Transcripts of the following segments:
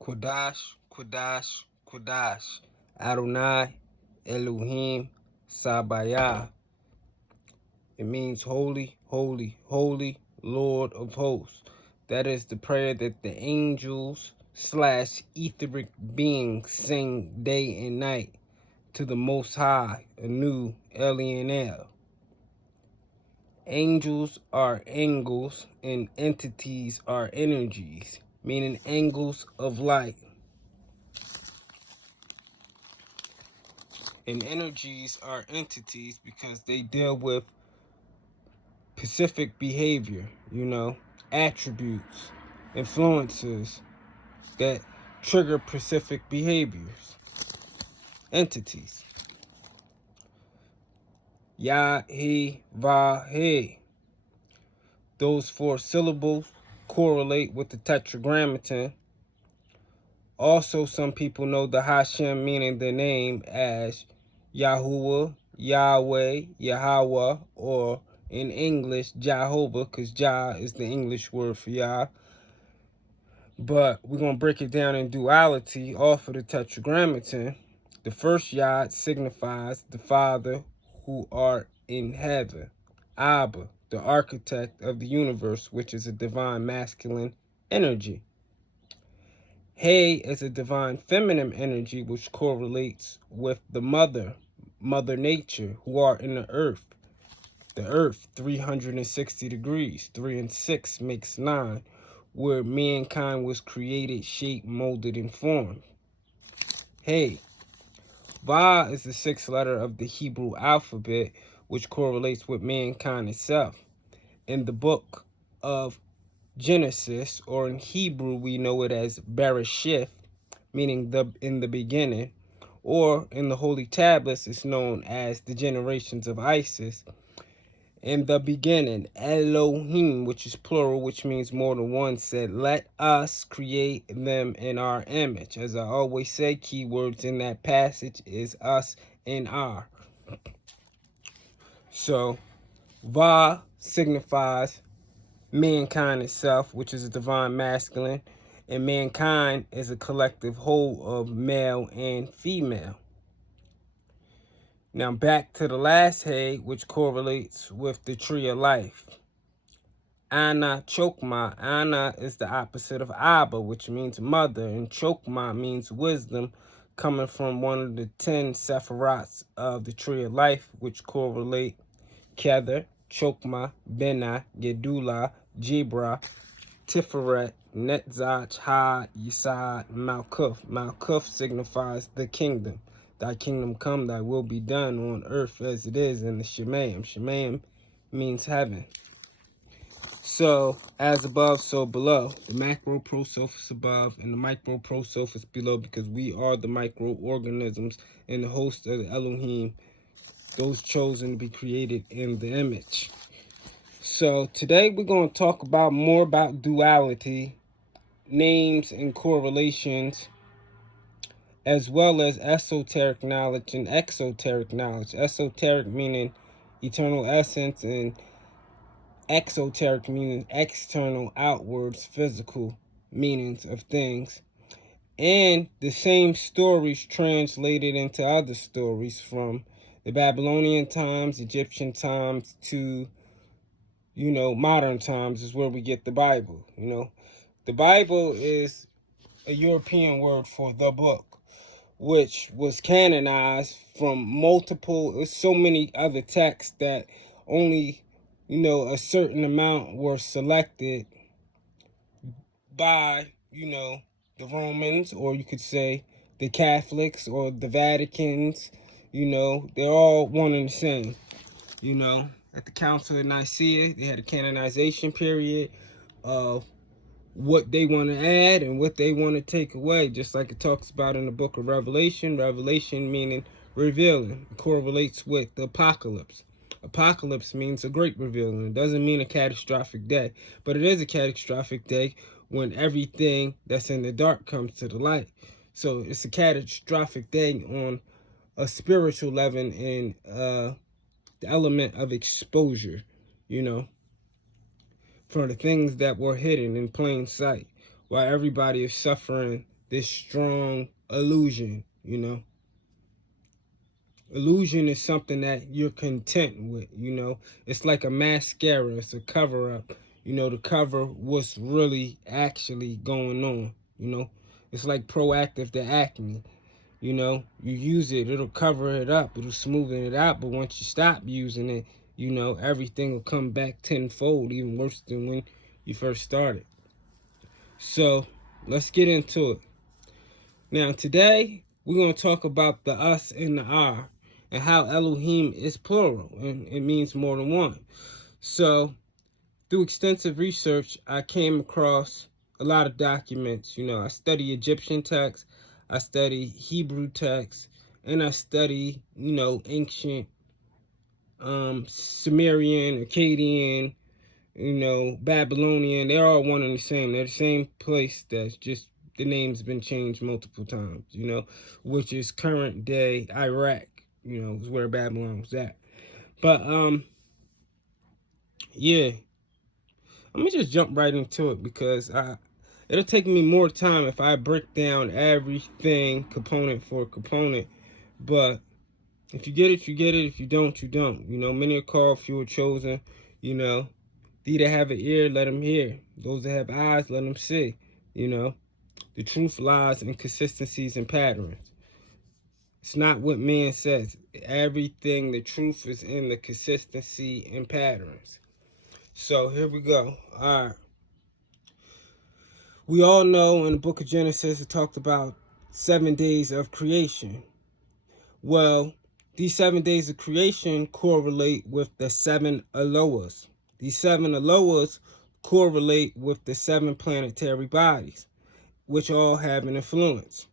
Kodash, Kodash, Kodash, Adonai, Elohim, Sabayah. It means holy, holy, holy, Lord of hosts. That is the prayer that the angels slash etheric beings sing day and night to the Most High, Anu, Elianel. Angels are angles and entities are energies, meaning angles of light. And energies are entities because they deal with specific behavior, attributes, influences that trigger specific behaviors, entities. Yah, he, va, he. Those four syllables correlate with the tetragrammaton. Also, some people know the Hashem, meaning the name, as Yahuwah, Yahweh, Yahweh, or in English, Jehovah, because Jah is the English word for Yah. But we're going to break it down in duality off of the tetragrammaton. The first Yod signifies the Father who art in heaven. Abba, the architect of the universe, which is a divine masculine energy. He is a divine feminine energy which correlates with the mother nature, who are in the earth. The earth, 360 degrees, 3 and 6 makes 9, where mankind was created, shaped, molded, and formed. Hey, Va is the sixth letter of the Hebrew alphabet, which correlates with mankind itself. In the book of Genesis, or in Hebrew we know it as Bereshith, meaning in the beginning, or in the holy tablets it's known as the generations of Isis. In the beginning, Elohim, which is plural, which means more than one, said, let us create them in our image. As I always say, keywords in that passage is us and our. So, Va signifies mankind itself, which is a divine masculine, and mankind is a collective whole of male and female. Now back to the last hay, which correlates with the tree of life. Ana Chokma. Ana is the opposite of Abba, which means mother, and Chokma means wisdom, coming from one of the 10 Sephirats of the tree of life, which correlate Kether, Chokma, Bena, Gedula, Jibra, Tiferet, Netzach, Ha, Yesod, Malkuth. Malkuth signifies the kingdom. Thy kingdom come, thy will be done on earth as it is in the Shemaim. Shemaim means heaven. So, as above, so below. The macro prosophis above and the micro prosophis below, because we are the microorganisms and the host of the Elohim, those chosen to be created in the image. So, today we're going to talk more about duality, names and correlations, as well as esoteric knowledge and exoteric knowledge. Esoteric meaning eternal essence, and exoteric meaning external, outwards, physical meanings of things. And the same stories translated into other stories, from the Babylonian times, Egyptian times, to, modern times is where we get the Bible. The Bible is a European word for the book, which was canonized from so many other texts that only, a certain amount were selected by, the Romans, or you could say the Catholics or the Vaticans. They're all one and the same. At the Council of Nicaea, they had a canonization period of what they want to add and what they want to take away, just like it talks about in the book of Revelation. Revelation meaning revealing. It correlates with the apocalypse. Apocalypse means a great revealing. It doesn't mean a catastrophic day, but it is a catastrophic day when everything that's in the dark comes to the light. So it's a catastrophic day on a spiritual level, and the element of exposure, for the things that were hidden in plain sight, while everybody is suffering this strong illusion, you know. Illusion is something that you're content with, you know. It's like a mascara, it's a cover up, you know, to cover what's really actually going on, you know. It's like Proactiv to acne, you know. You use it, it'll cover it up, it'll smoothen it out, but once you stop using it, you know, everything will come back tenfold, even worse than when you first started. So let's get into it. Now today we're going to talk about the us and the our, and how Elohim is plural and it means more than one. So through extensive research, I came across a lot of documents. You know, I study Egyptian texts, I study Hebrew texts, and I study, you know, ancient Sumerian, Akkadian, you know, Babylonian. They're all one and the same. They're the same place, that's just the name's been changed multiple times, you know, which is current day Iraq, you know, is where Babylon was at. But yeah, let me just jump right into it, because it'll take me more time if I break down everything component for component. But if you get it, you get it. If you don't, you don't. You know, many are called, few are chosen. You know, thee that have an ear, let them hear. Those that have eyes, let them see. You know, the truth lies in consistencies and patterns. It's not what man says. Everything, the truth is in the consistency and patterns. So here we go. All right. We all know in the book of Genesis, it talked about 7 days of creation. Well, these 7 days of creation correlate with the 7 Elohas. These 7 Elohas correlate with the 7 planetary bodies, which all have an influence.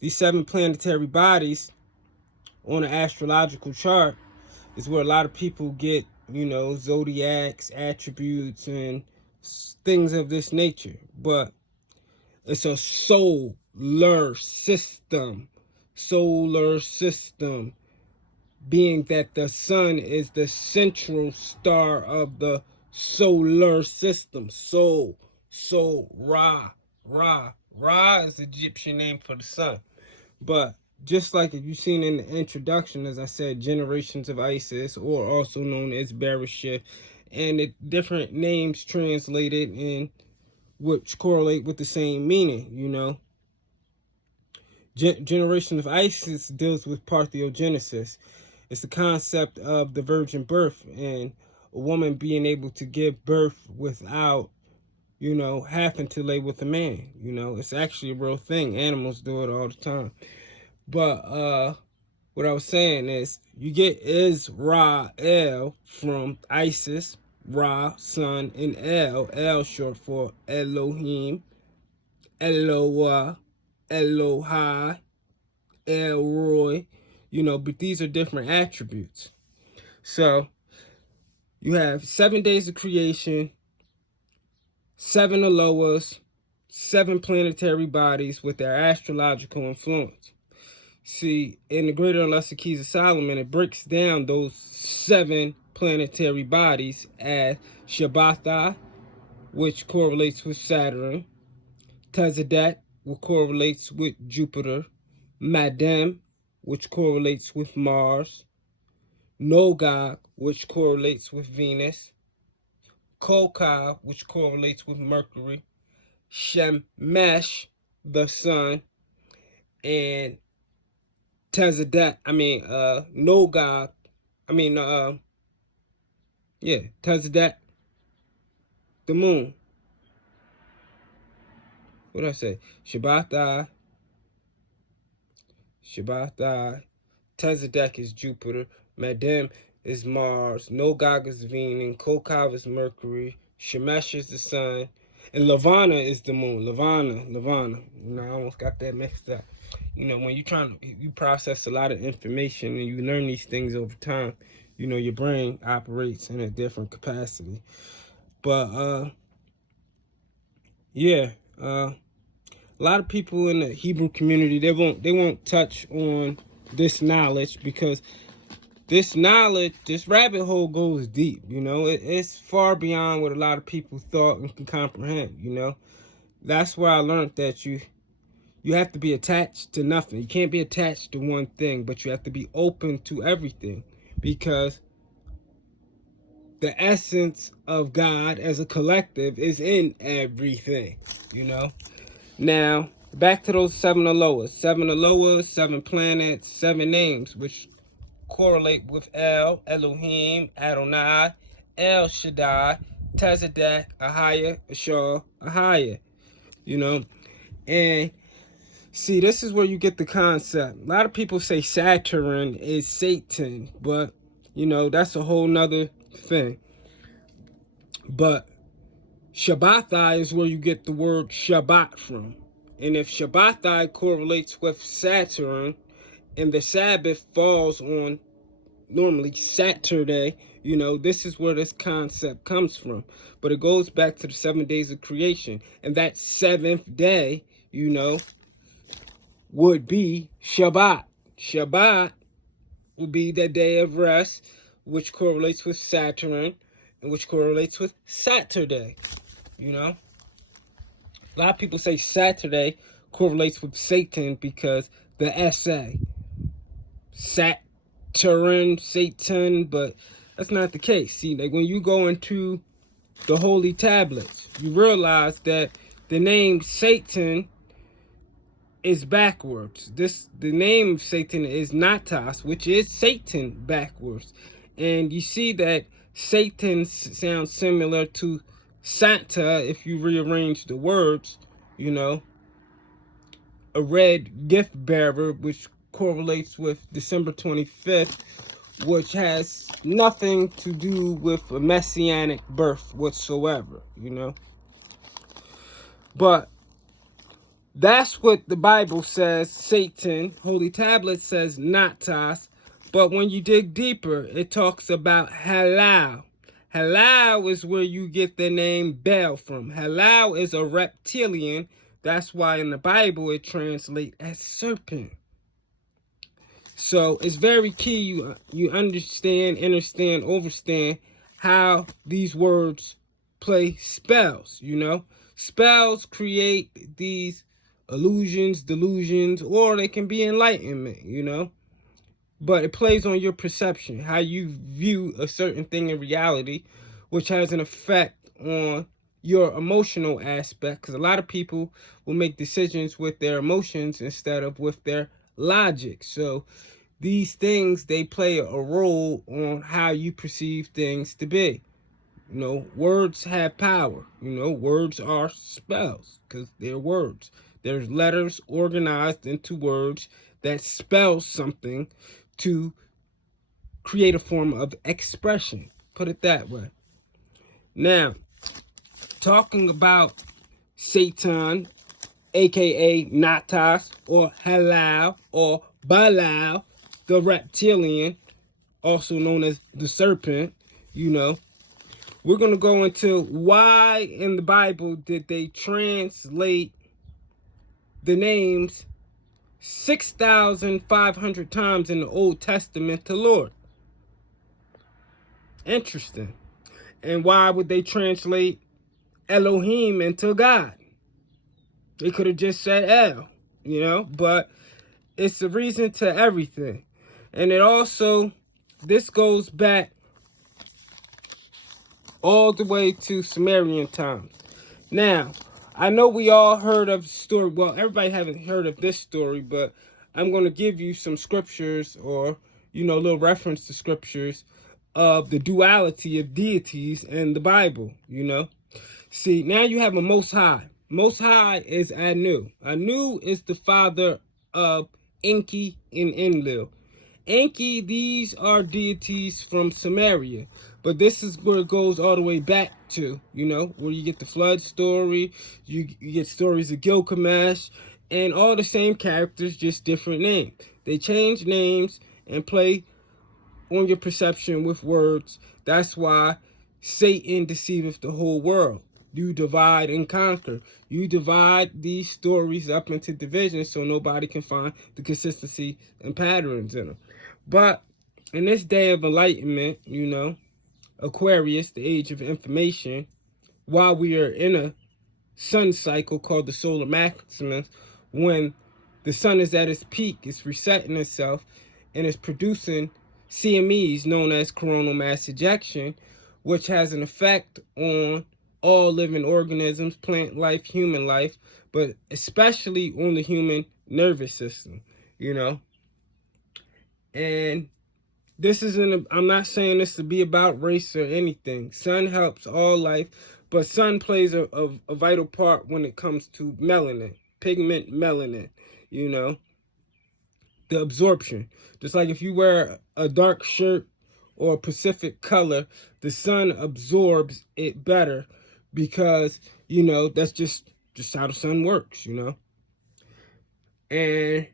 These 7 planetary bodies on an astrological chart is where a lot of people get, you know, zodiacs, attributes, and things of this nature. But it's a solar system. Solar system, being that the sun is the central star of the solar system. Ra. Ra is the Egyptian name for the sun. But just like if you've seen in the introduction, as I said, generations of Isis, or also known as Bereshith, and the different names translated in which correlate with the same meaning, you know. Generation of Isis deals with parthenogenesis. It's the concept of the virgin birth and a woman being able to give birth without, you know, having to lay with a man. You know, it's actually a real thing. Animals do it all the time. But what I was saying is, you get Israel from Isis, Ra, sun, and El short for Elohim, Eloah, Elohai, Elroy, you know, but these are different attributes. So you have 7 days of creation, 7 Elohas, 7 planetary bodies with their astrological influence. See, in the Greater and Lesser Keys of Solomon, it breaks down those 7 planetary bodies as Shabbatha, which correlates with Saturn, Tezedet, which correlates with Jupiter, Madem, which correlates with Mars, Nogag, which correlates with Venus, Kokab, which correlates with Mercury, Shemesh, the sun, and Tezedet, Nogag, Tezedet, the moon. What did I say? Shabbatai, Tezedet is Jupiter, Madem is Mars, Nogag is Venus, Kokab is Mercury, Shemesh is the sun, and Lavana is the moon. Lavana. You know, I almost got that mixed up. You know, when you process a lot of information and you learn these things over time, you know, your brain operates in a different capacity. But a lot of people in the Hebrew community, they won't touch on this knowledge, because this knowledge, this rabbit hole goes deep, you know. It's far beyond what a lot of people thought and can comprehend, you know. That's where I learned that you you have to be attached to nothing. You can't be attached to one thing, but you have to be open to everything, because the essence of God as a collective is in everything, you know. Now, back to those 7 Elohas. 7 Elohas, 7 planets, 7 names, which correlate with El, Elohim, Adonai, El Shaddai, Tezadek, Ahaya, Ashar, Ahaya, you know. And see, this is where you get the concept. A lot of people say Saturn is Satan, but, you know, that's a whole nother thing. But Shabbatai is where you get the word Shabbat from. And if Shabbatai correlates with Saturn, and the Sabbath falls on normally Saturday, you know, this is where this concept comes from. But it goes back to the 7 days of creation. And that 7th day, you know, would be Shabbat. Shabbat would be the day of rest, which correlates with Saturn, and which correlates with Saturday, you know. A lot of people say Saturday correlates with Satan because the SA. Satan, but that's not the case. See, like when you go into the holy tablets, you realize that the name Satan is backwards. The name of Satan is Natas, which is Satan backwards. And you see that Satan sounds similar to Santa if you rearrange the words, you know. A red gift bearer, which correlates with December 25th, which has nothing to do with a messianic birth whatsoever, you know. But that's what the Bible says, Satan. Holy Tablet says Natas. But when you dig deeper, it talks about Halal. Halal is where you get the name Bel from. Halal is a reptilian. That's why in the Bible it translates as serpent. So it's very key you understand, overstand how these words play spells, you know. Spells create these illusions, delusions, or they can be enlightenment, you know. But it plays on your perception, how you view a certain thing in reality, which has an effect on your emotional aspect, because a lot of people will make decisions with their emotions instead of with their logic. So these things, they play a role on how you perceive things to be. You know, words have power. You know, words are spells because they're words. There's letters organized into words that spell something to create a form of expression. Put it that way. Now, talking about Satan, aka Natas, or Halal, or Balal, the reptilian, also known as the serpent, you know, we're going to go into why in the Bible did they translate the names 6,500 times in the Old Testament to Lord. Interesting. And why would they translate Elohim into God? They could have just said El, you know, but it's a reason to everything. And it also, this goes back all the way to Sumerian times. Now, I know we all heard of the story. Well, everybody haven't heard of this story, but I'm going to give you some scriptures, or, you know, a little reference to scriptures of the duality of deities in the Bible, you know. See, now you have a Most High. Most High is Anu. Anu is the father of Enki and Enlil. Enki, these are deities from Samaria. But this is where it goes all the way back to, you know, where you get the flood story, you get stories of Gilgamesh, and all the same characters, just different names. They change names and play on your perception with words. That's why Satan deceiveth the whole world. You divide and conquer. You divide these stories up into divisions so nobody can find the consistency and patterns in them. But in this day of enlightenment, you know, Aquarius, the age of information, while we are in a sun cycle called the solar maximus, when the sun is at its peak, it's resetting itself and it's producing CMEs known as coronal mass ejection, which has an effect on all living organisms, plant life, human life, but especially on the human nervous system, you know. And this isn't, I'm not saying this to be about race or anything. Sun helps all life, but sun plays a vital part when it comes to melanin, pigment melanin, you know, the absorption. Just like if you wear a dark shirt or a Pacific color, the sun absorbs it better because, you know, that's just how the sun works, you know. And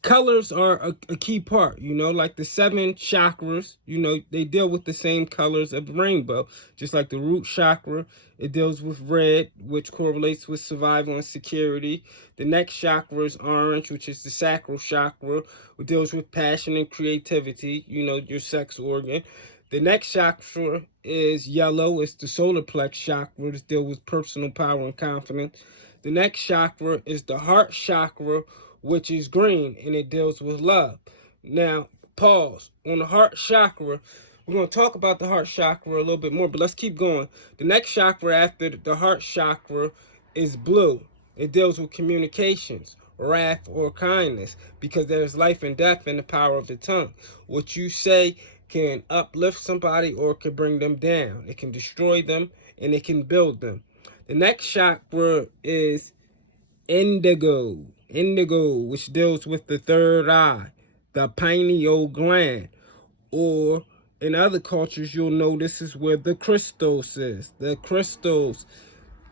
colors are a key part, you know, like the 7 chakras, you know, they deal with the same colors of the rainbow. Just like the root chakra, it deals with red, which correlates with survival and security. The next chakra is orange, which is the sacral chakra, which deals with passion and creativity, you know, your sex organ. The next chakra is yellow, it's the solar plex chakra, which deals with personal power and confidence. The next chakra is the heart chakra, which is green, and it deals with love. Now, pause. On the heart chakra, we're going to talk about the heart chakra a little bit more, but let's keep going. The next chakra after the heart chakra is blue. It deals with communications, wrath, or kindness, because there's life and death in the power of the tongue. What you say can uplift somebody or can bring them down. It can destroy them, and it can build them. The next chakra is indigo, which deals with the third eye, the pineal gland, or in other cultures, you'll know this is where the crystals is. The crystals,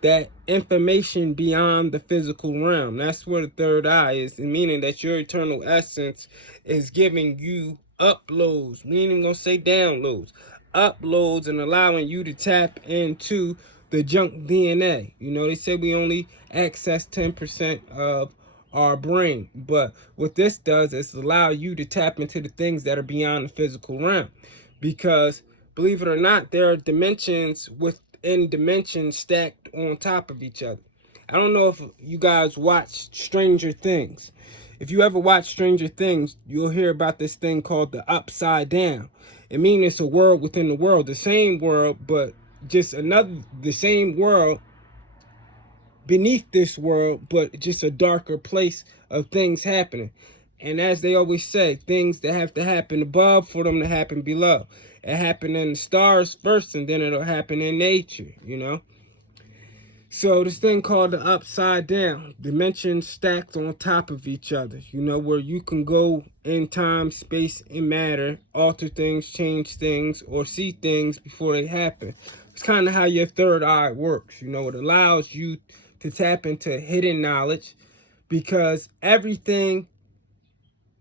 that information beyond the physical realm. That's where the third eye is, meaning that your eternal essence is giving you uploads. We ain't even gonna say downloads. Uploads, and allowing you to tap into the junk DNA. You know, they say we only access 10% of our brain, but what this does is allow you to tap into the things that are beyond the physical realm, because believe it or not, there are dimensions within dimensions stacked on top of each other. I don't know if you guys watch Stranger Things. If you ever watch Stranger Things, you'll hear about this thing called the Upside Down. It means it's a world within the world, the same world, but just the same world beneath this world, but just a darker place of things happening. And as they always say, things that have to happen above for them to happen below. It happened in the stars first, and then it'll happen in nature, you know. So this thing called the Upside Down, dimensions stacked on top of each other, you know, where you can go in time, space, and matter, alter things, change things, or see things before they happen. It's kind of how your third eye works, you know. It allows you to tap into hidden knowledge, because everything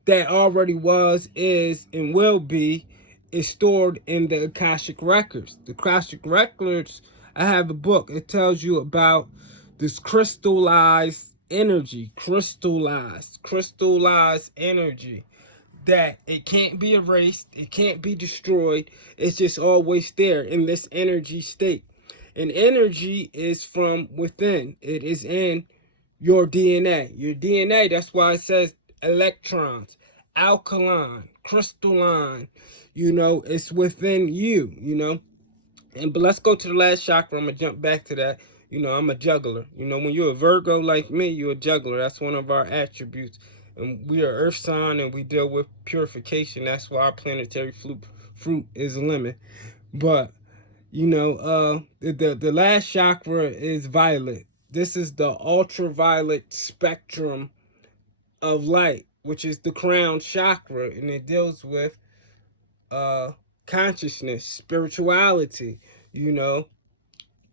that already was, is, and will be is stored in the Akashic Records. The Akashic Records, I have a book. It tells you about this crystallized energy, crystallized energy, that it can't be erased, it can't be destroyed. It's just always there in this energy state. And energy is from within. It is in your DNA. Your DNA, that's why it says electrons, alkaline, crystalline, you know, it's within you, you know. But let's go to the last chakra. I'm going to jump back to that. You know, I'm a juggler. You know, when you're a Virgo like me, you're a juggler. That's one of our attributes. And we are earth sign, and we deal with purification. That's why our planetary fruit is lemon. But, you know, the last chakra is violet. This is the ultraviolet spectrum of light, which is the crown chakra, and it deals with consciousness, spirituality, you know,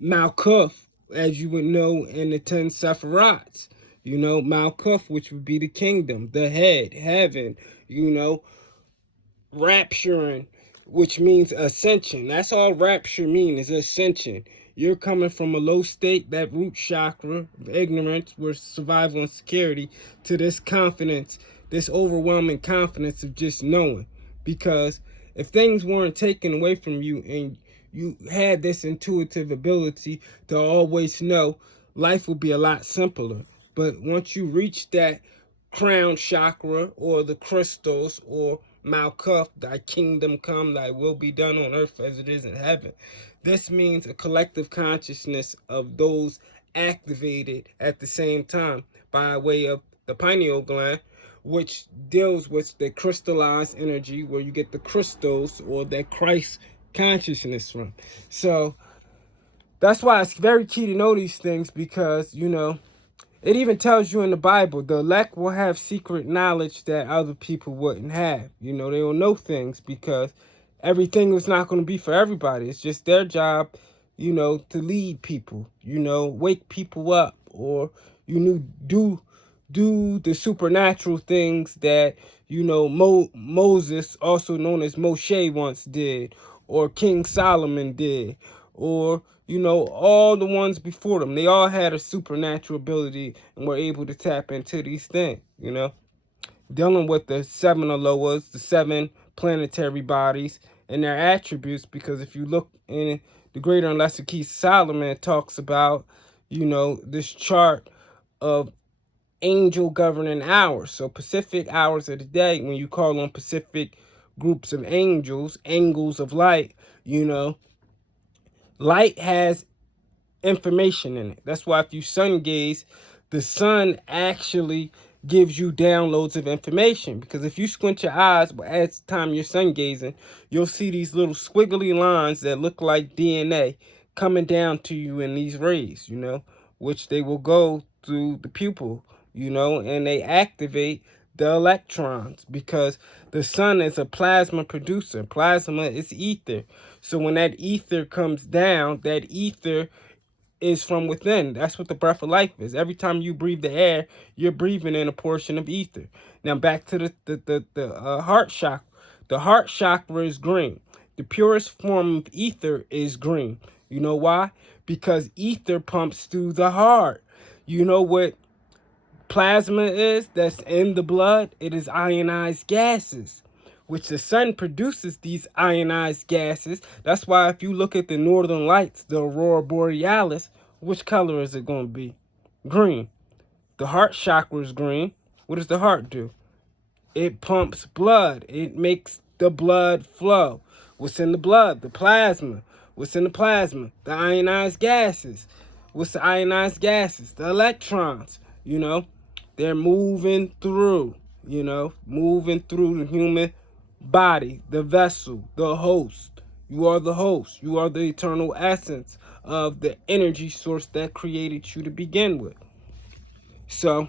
Malkuth, as you would know in the 10 Sephirats, you know, Malkuth, which would be the kingdom, the head, heaven, you know, rapturing, which means ascension. That's all rapture means, is ascension. You're coming from a low state, that root chakra of ignorance, where survival and security, to this confidence, this overwhelming confidence of just knowing. Because if things weren't taken away from you and you had this intuitive ability to always know, life would be a lot simpler. But once you reach that crown chakra or the crystals or Malkuth, thy kingdom come, thy will be done on earth as it is in heaven. This means a collective consciousness of those activated at the same time by way of the pineal gland, which deals with the crystallized energy where you get the crystals or that Christ consciousness from. So that's why it's very key to know these things, because, you know, it even tells you in the Bible, the elect will have secret knowledge that other people wouldn't have. You know, they will know things because everything is not going to be for everybody. It's just their job, you know, to lead people, you know, wake people up, or, you know, do the supernatural things that, you know, Moses, also known as Moshe, once did, or King Solomon did, or, you know, all the ones before them. They all had a supernatural ability and were able to tap into these things, you know, dealing with the seven Aloas, the seven planetary bodies and their attributes. Because if you look in the Greater and Lesser Keys of Solomon, it talks about, you know, this chart of angel governing hours. So Pacific hours of the day, when you call on Pacific groups of angels, angles of light, you know, light has information in it. That's why if you sun gaze, the sun actually gives you downloads of information. Because if you squint your eyes at the time you're sun gazing, you'll see these little squiggly lines that look like DNA coming down to you in these rays, you know, which they will go through the pupil, you know, and they activate the electrons, because the sun is a plasma producer. Plasma is ether. So when that ether comes down, that ether is from within. That's what the breath of life is. Every time you breathe the air, you're breathing in a portion of ether. Now back to the heart chakra. The heart chakra is green. The purest form of ether is green. You know why? Because ether pumps through the heart. You know what plasma is that's in the blood? It is ionized gases, which the sun produces these ionized gases. That's why if you look at the northern lights, the aurora borealis, which color is it going to be? Green. The heart chakra is green. What does the heart do? It pumps blood. It makes the blood flow. What's in the blood? The plasma. What's in the plasma? The ionized gases. What's the ionized gases? The electrons. You know, they're moving through, you know, moving through the human body, the vessel, the host. You are the host. You are the eternal essence of the energy source that created you to begin with. So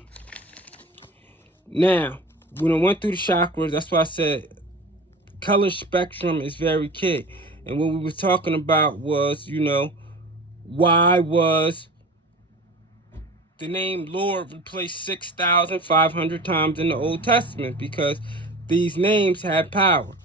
now, when I went through the chakras, that's why I said color spectrum is very key. And what we were talking about was, you know, why was the name Lord replaced 6,500 times in the Old Testament? Because these names have power.